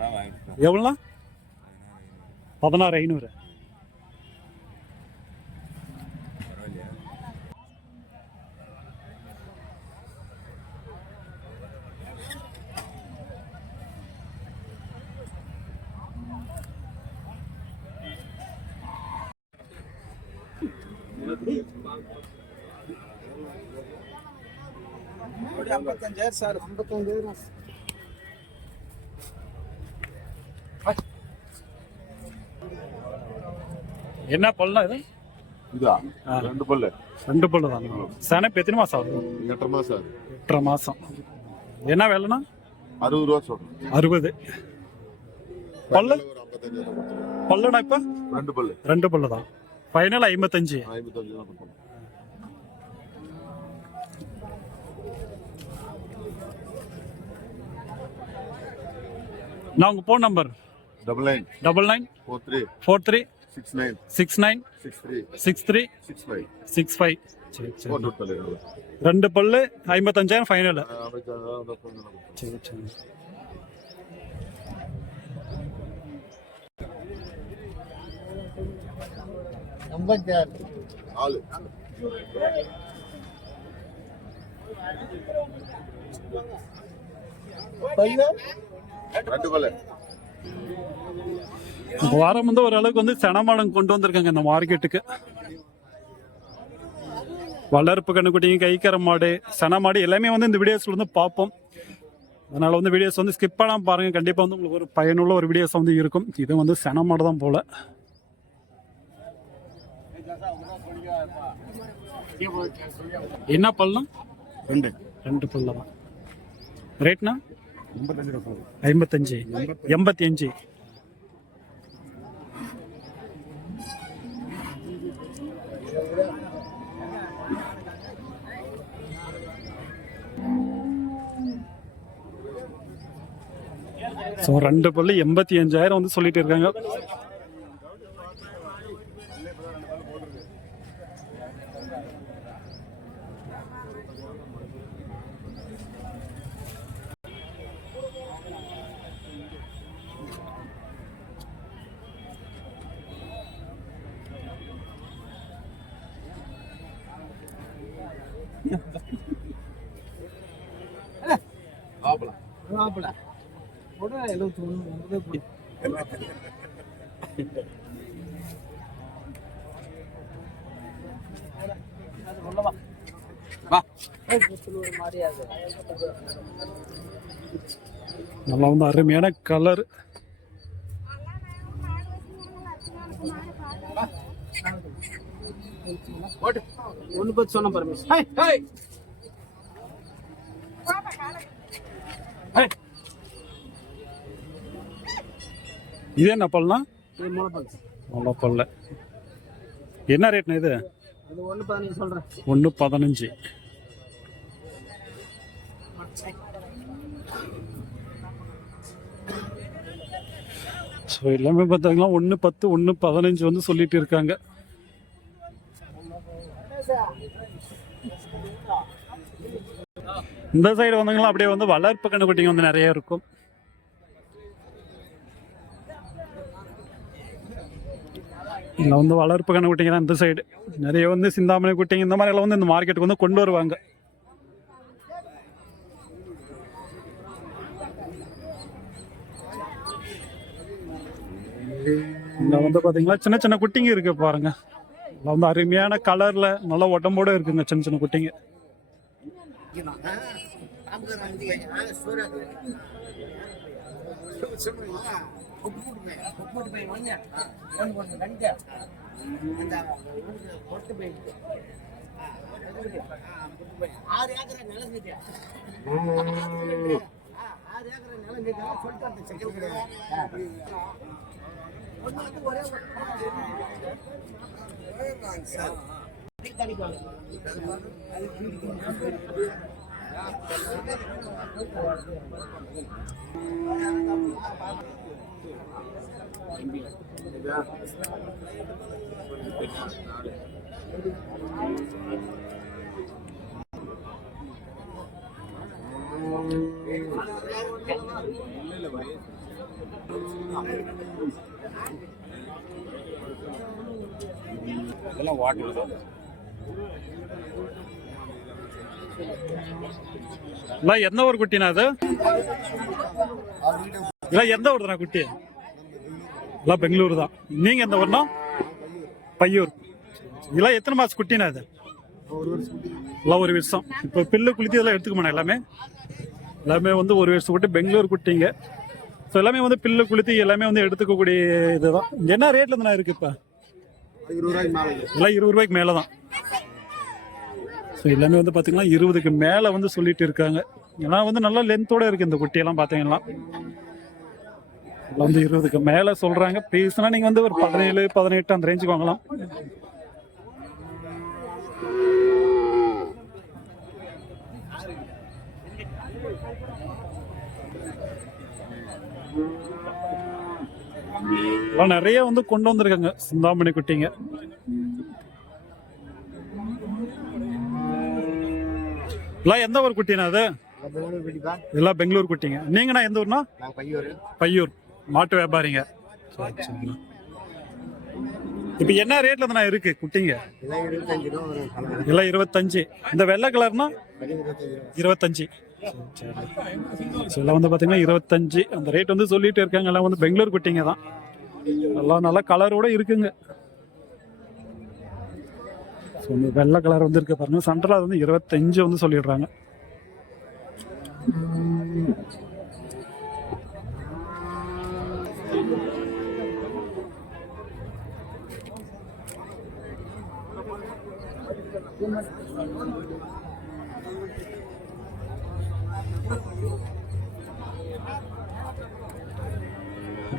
ஆ எவ்வளோண்ணா? பதினாறு ஐநூறு. பரவாயில்லையா ஐம்பத்தஞ்சாயிரம் சார். ஐம்பத்தஞ்சாயிரம். என்ன பல்லுண்ணா இது. ரெண்டு பல்லு. ரெண்டு பல்லு தான் செனப்பு எத்தனை மாதம் ஆகுது? எட்டரை மாசம் ஆகுது. எட்டரை மாதம் என்ன வேலைண்ணா? அறுபது ரூபா சொல்றேன். அறுபது. பல்லு. பல்லுண்ணா இப்போ? ரெண்டு பல்லு. ரெண்டு பல்லு தான் ஃபைனல் ஐம்பத்தஞ்சு ஐம்பத்தஞ்சு கொடுத்துருவேன். நான் உங்கள் phone number double nine double nine four three four three six nine six nine six three six three six five six five சரி சரி ரெண்டு பல்லு ஐம்பத்தஞ்சாயிரம் ஃபைனல் சரி சரி ஐம்பத்தாறு ஆளு. பல்லு ரெண்டு பல்லு. வாரம் வந்து ஓரளவுக்கு வந்து செனமாடம் கொண்டு வந்திருக்காங்க இந்த மார்க்கெட்டுக்கு. வளர்ப்பு கண்ணுக்குட்டிங்க கைக்கர மாடு சென மாடு எல்லாமே வந்து இந்த வீடியோஸ்ல வந்து பார்ப்போம். அதனால வந்து வீடியோஸ் வந்து ஸ்கிப் பண்ணாம பாருங்க. கண்டிப்பா வந்து உங்களுக்கு ஒரு பயனுள்ள ஒரு வீடியோஸ் வந்து இருக்கும். இது வந்து சென மாடு தான் போல. என்ன பல்லாம் ரெண்டு. ரெண்டு தான் ரேட்னா ஐம்பத்தஞ்சு. எண்பத்தி அஞ்சு. ஸோ ரெண்டு பல்லு எண்பத்தி அஞ்சாயிரம் வந்து சொல்லிட்டு இருக்காங்க. மாப்பிள கூட எழுபத்தி ஒன்று நல்லா வந்து அருமையான கலர் ஒன்று பத்து சொன்ன பரமேஷ் இது என்ன பல்னா? இது முளைப்பல். அவ்வளோ பல்ல என்ன ரேட்னா இது? ஒன்று பதினஞ்சு ஸோ எல்லாமே பார்த்தீங்கன்னா ஒன்று பத்து ஒன்று பதினஞ்சு வந்து சொல்லிட்டு இருக்காங்க. இந்த சைடு வந்தீங்களா அப்படியே வந்து வளர்ப்பு கண்ணுக்குட்டிங்க வந்து நிறைய இருக்கும். இங்கே வந்து வளர்ப்பு கண்ணுக்குட்டிங்க தான் இந்த சைடு நிறைய வந்து சிந்தாமணி குட்டிங்க இந்த மாதிரி எல்லாம் வந்து இந்த மார்க்கெட்டுக்கு வந்து கொண்டு வருவாங்க. இங்க வந்து பாத்தீங்களா சின்ன சின்ன குட்டிங்க இருக்கு பாருங்க. இதெல்லாம் வந்து அருமையான கலர்ல நல்ல உடம்போட இருக்குங்க சின்ன சின்ன குட்டிங்க. ಒಬ್ಬಟ್ಟು ಬೈ ಒಂದ ಒಂದು ಒಂದು ಗಂಟೆ ಅಂತ ಕೊಟ್ಟು ಬೈ ಆರು ಎಕರೆ ನೆಲಸಿದೆ ಆರು ಎಕರೆ ನೆಲಸಿದೆ ಕೊಟ್ಟು ಚಕ್ರ ಕಡೆ ಒಂದು ಒರೇ ತಾರೀಕು இதெல்லாம் வாட்டர் இல்லை எந்த ஒரு குட்டினா அது இல்லை எந்த ஊர்தானா குட்டி இல்லை பெங்களூர் தான் நீங்க எந்த ஊர்னா பையூர் இல்லை எத்தனை மாசம் குட்டினா அது இல்லை ஒரு வருஷம் இப்போ பில்லு குளித்து இதெல்லாம் எடுத்துக்க எல்லாமே எல்லாமே வந்து ஒரு வருஷம் குட்டி பெங்களூர் குட்டிங்க ஸோ எல்லாமே வந்து பில்லு குளித்து எல்லாமே வந்து எடுத்துக்கக்கூடிய இதுதான் என்ன ரேட்ல இருந்தா இருக்கு இப்போ எல்லாம் இருபது ரூபாய்க்கு மேலே தான் ஸோ எல்லாமே வந்து பார்த்தீங்கன்னா இருபதுக்கு மேலே வந்து சொல்லிட்டு இருக்காங்க. ஏன்னா வந்து நல்ல லென்த்தோடு இருக்குது இந்த குட்டியெல்லாம் பார்த்தீங்கன்னா எல்லாம் வந்து இருபதுக்கு மேலே சொல்கிறாங்க பீஸ்னா நீங்கள் வந்து ஒரு பதினேழு பதினெட்டு அந்த ரேஞ்சுக்கு வாங்கலாம். நிறைய வந்து கொண்டு வந்திருக்காங்க. சிந்தாமணி குட்டிங்க. எல்லாம் எந்த ஊர் குட்டினா அது? எல்லாம் பெங்களூர் குட்டிங்க. நீங்கண்ணா எந்த ஊர்னா பையூர். பையூர் மாட்டு வியாபாரிங்க. இப்போ என்ன ரேட்ல தானே இருக்கு குட்டிங்க? இல்லை இருபத்தஞ்சு. எல்லாம் இருபத்தஞ்சு இந்த வெள்ளை கலர்னா? இருபத்தஞ்சு. எல்லாம் வந்து பார்த்தீங்கன்னா இருபத்தஞ்சு. அந்த ரேட் வந்து சொல்லிட்டு இருக்காங்க. எல்லாம் வந்து பெங்களூர் குட்டிங்க தான். எல்லாம் நல்லா கலரோட இருக்குங்க. ஸோ இந்த வெள்ளை கலர் வந்து இருக்க பாருங்க. சென்ட்ரல் அது வந்து இருபத்தஞ்சு வந்து சொல்லிடுறாங்க.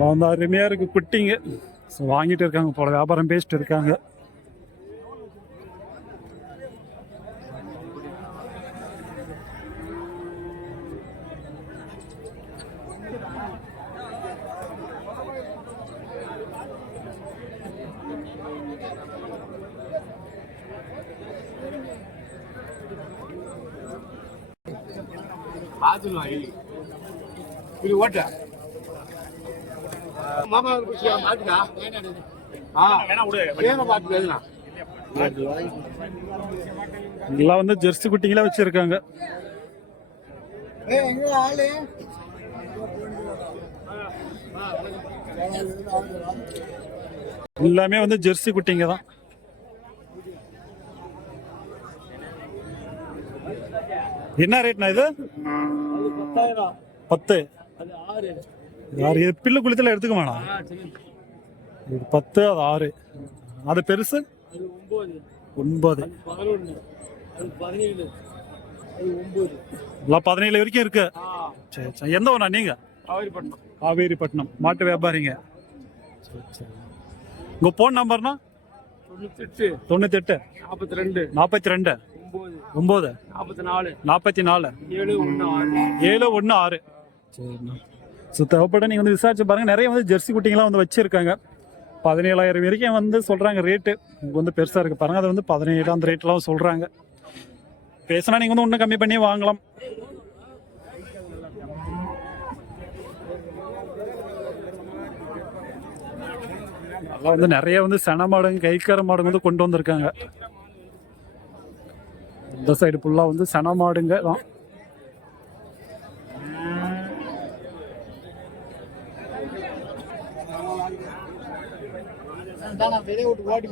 வந்து அருமையாக இருக்குது குட்டிங்க. ஸோ வாங்கிட்டு இருக்காங்க போல. வியாபாரம் பேசிட்டு இருக்காங்க. பார்த்துக்கலாம் இது ஓட்ட. மாமா குடிச்சியா மாட்டுக்கா? ஆ. வேணா விடு வேணா பார்த்து பேசலாம் எல்லாம் வந்து ஜெர்சி குட்டிங்களா வச்சிருக்காங்க. ஏய் எங்க ஆளு? எல்லாமே வந்து ஜெர்சி குட்டிங்க தான். என்ன ரேட்னா இது? பத்து. ஆறு. இது பில்லு குளித்துல எடுத்துக்க வேணாம் இது பத்து அது ஆறு. அது பெருசு? ஒன்பது. பதினேழு. எல்லாம் பதினேழு வரைக்கும் இருக்கு. சரி சரி. எந்த ஊர்ண்ணா நீங்க? காவேரிப்பட்டினம். காவேரிப்பட்டினம். மாட்டு வியாபாரிங்க. சரி சரி. உங்க ஃபோன் நம்பர்னா தொண்ணூத்தெட்டு. தொண்ணூத்தெட்டு. நாற்பத்தி ரெண்டு. நாற்பத்தி ரெண்டு. ஒம்பது. நாற்பத்தி நாலு. நாற்பத்தி நாலு. ஏழு ஒன்று ஆறு. ஏழு ஒன்று ஆறு. சரிண்ணா. ஸோ தேவைப்பட்ட நீங்கள் வந்து விசாரிச்சு பாருங்க. நிறைய வந்து ஜெர்சி குட்டிங்கெல்லாம் வந்து வச்சிருக்காங்க. பதினேழாயிரம் வரைக்கும் வந்து சொல்கிறாங்க ரேட்டு. உங்களுக்கு வந்து பெருசாக இருக்குது பாருங்க. அது வந்து பதினேழு அந்த ரேட்லாம் சொல்கிறாங்க பேசினா நீங்கள் வந்து இன்னும் கம்மி பண்ணி வாங்கலாம். அதெல்லாம் வந்து நிறைய வந்து சென மாடுங்க கைக்கார மாடுங்க வந்து கொண்டு வந்திருக்காங்க. இந்த சைடு ஃபுல்லாக வந்து சன மாடுங்க தான். வெளியே விட்டு ஓட்டி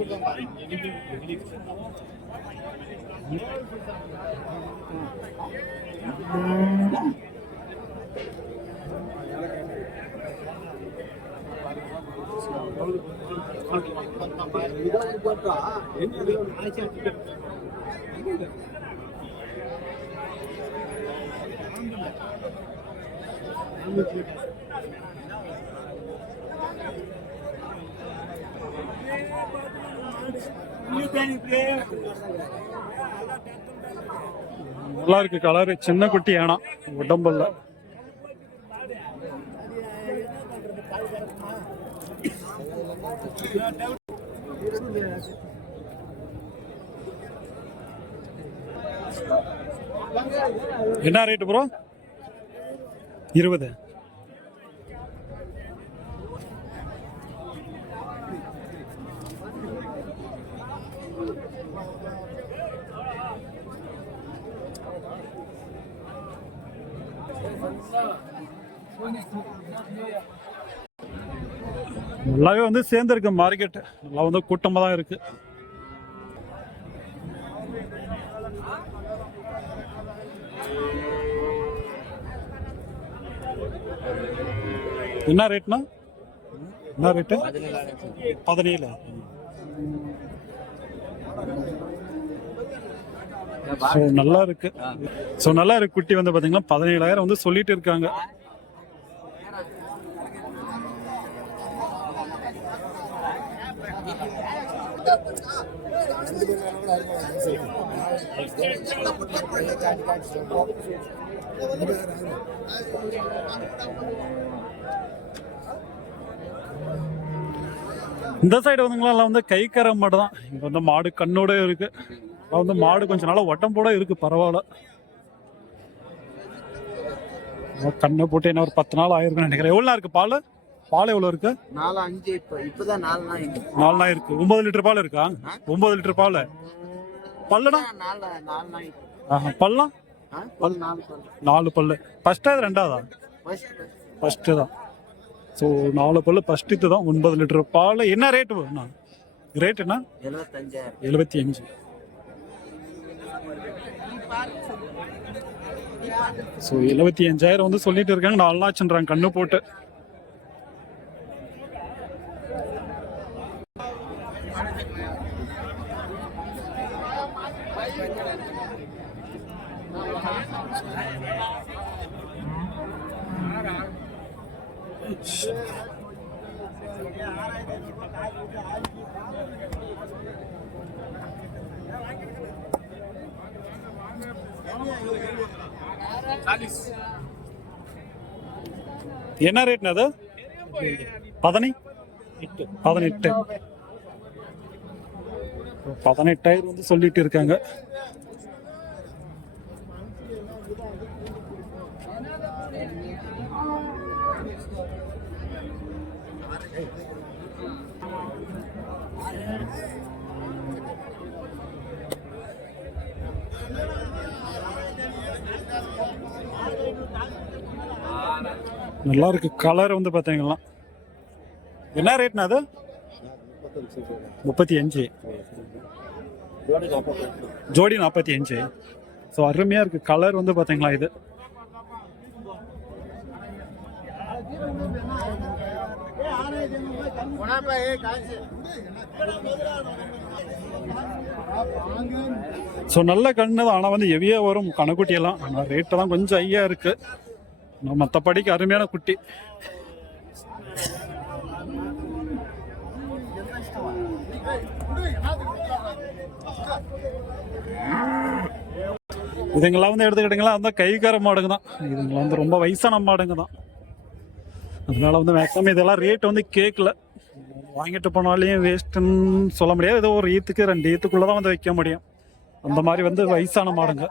நல்லா இருக்கு கலரு சின்ன குட்டி ஏனா உடம்புல. என்ன ரேட்டு ப்ரோ இருபது Thank. நல்லாவே வந்து சேர்ந்துருக்கு மார்க்கெட். நல்லா வந்து கூட்டமாக தான் இருக்கு. என்ன ரேட்னா என்ன ரேட்டு பதினேழு. ஸோ நல்லா இருக்கு. ஸோ நல்லா இருக்கு குட்டி வந்து பார்த்தீங்கன்னா பதினேழாயிரம் வந்து சொல்லிட்டு இருக்காங்க. இந்த சைடு வந்துங்களா? எல்லாம் வந்து கை கரம் மட்டும் தான். இங்க வந்து மாடு கண்ணோட இருக்கு. அப்புறம் வந்து மாடு கொஞ்சம் ஒட்டம் போட இருக்கு பரவாயில்ல. கண்ணை போட்டு என்ன ஒரு பத்து நாள் ஆயிருக்குன்னு நினைக்கிறேன். எவ்வளோ இருக்கு பால்? பால் எவ்வளோ இருக்கு? நாலு அஞ்சு இப்போ இப்போதான் நாலு நாள் நாலு நாள் இருக்கு. ஒன்பது லிட்டர் பால் இருக்கா? ஒன்பது லிட்டர் பால். பல்லுனா நாலு நாலு நாள் ஆஹா பல்லாம் பல் நாலு பல். நாலு பல்லு. ஃபர்ஸ்டா இது ரெண்டாவதா? ஃபர்ஸ்ட் தான். ஸோ நாலு பல்லு ஃபர்ஸ்ட் இது தான். ஒன்பது லிட்டர் பால். என்ன ரேட்டு வரும்ண்ணா ரேட் என்ன? எழுபத்தஞ்சாயிரம் எழுபத்தி அஞ்சு. ஸோ எழுபத்தி அஞ்சாயிரம் வந்து சொல்லிட்டு இருக்காங்க. நாலு நாச்சுன்றாங்க. கண்ணு போட்டு. என்ன ரேட்னா அது? பதனை பதினெட்டு. பதினெட்டாயிரம் வந்து சொல்லிட்டு இருக்காங்க. நல்லா இருக்கு கலர் வந்து பார்த்தீங்களா என்ன ரேட்னா அது? முப்பத்தி அஞ்சு. ஜோடி நாற்பத்தி அஞ்சு. ஸோ அருமையாக இருக்கு. கலர் வந்து பார்த்தீங்களா இது? ஸோ நல்ல கண்ணு தான். ஆனால் வந்து ஹெவியாக வரும். கணக்குட்டியெல்லாம் ஆனால் ரேட்டெல்லாம் கொஞ்சம் ஐயா இருக்குது மற்றபடிக்கு அருமையான குட்டி. இதுங்களாம் வந்து எடுத்துக்கிட்டிங்களா? அந்த கைக்கார மாடுங்க தான். இதுங்களாம் வந்து ரொம்ப வயசான மாடுங்க தான். அதனால வந்து மேக்ஸிமம் இதெல்லாம் ரேட் வந்து கேட்கல வாங்கிட்டு போனாலையும் வேஸ்ட்டுன்னு சொல்ல முடியாது. ஏதோ ஒரு ஈத்துக்கு ரெண்டு ஈத்துக்குள்ளே தான் வந்து வைக்க முடியும். அந்த மாதிரி வந்து வயசான மாடுங்க.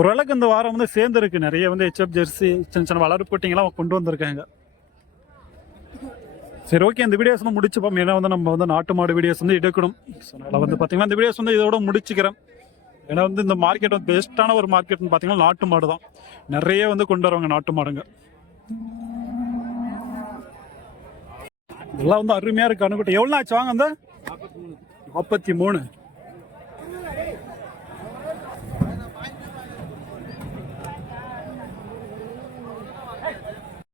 ஓரளவுக்கு இந்த வாரம் வந்து சேர்ந்துருக்கு. நிறைய வந்து ஹெச்எப் ஜெர்சி சின்ன சின்ன வளர்ப்பு போட்டிங்கெல்லாம் கொண்டு வந்திருக்காங்க. சரி ஓகே இந்த வீடியோஸ் வந்து முடிச்சுப்போம். ஏன்னா வந்து நம்ம வந்து நாட்டு மாடு வீடியோஸ் வந்து எடுக்கணும். ஸோ அதனால் வந்து பார்த்தீங்கன்னா இந்த வீடியோஸ் வந்து இதோட முடிச்சுக்கிறேன். ஏன்னா வந்து இந்த மார்க்கெட் வந்து பெஸ்ட்டான ஒரு மார்க்கெட்னு பார்த்தீங்கன்னா நாட்டு மாடு தான். நிறைய வந்து கொண்டு வருவாங்க நாட்டு மாடுங்க. இதெல்லாம் வந்து அருமையாக இருக்கு. அனுக்கிட்ட எவ்வளோ ஆச்சு வாங்க அந்த நாற்பத்தி மூணு.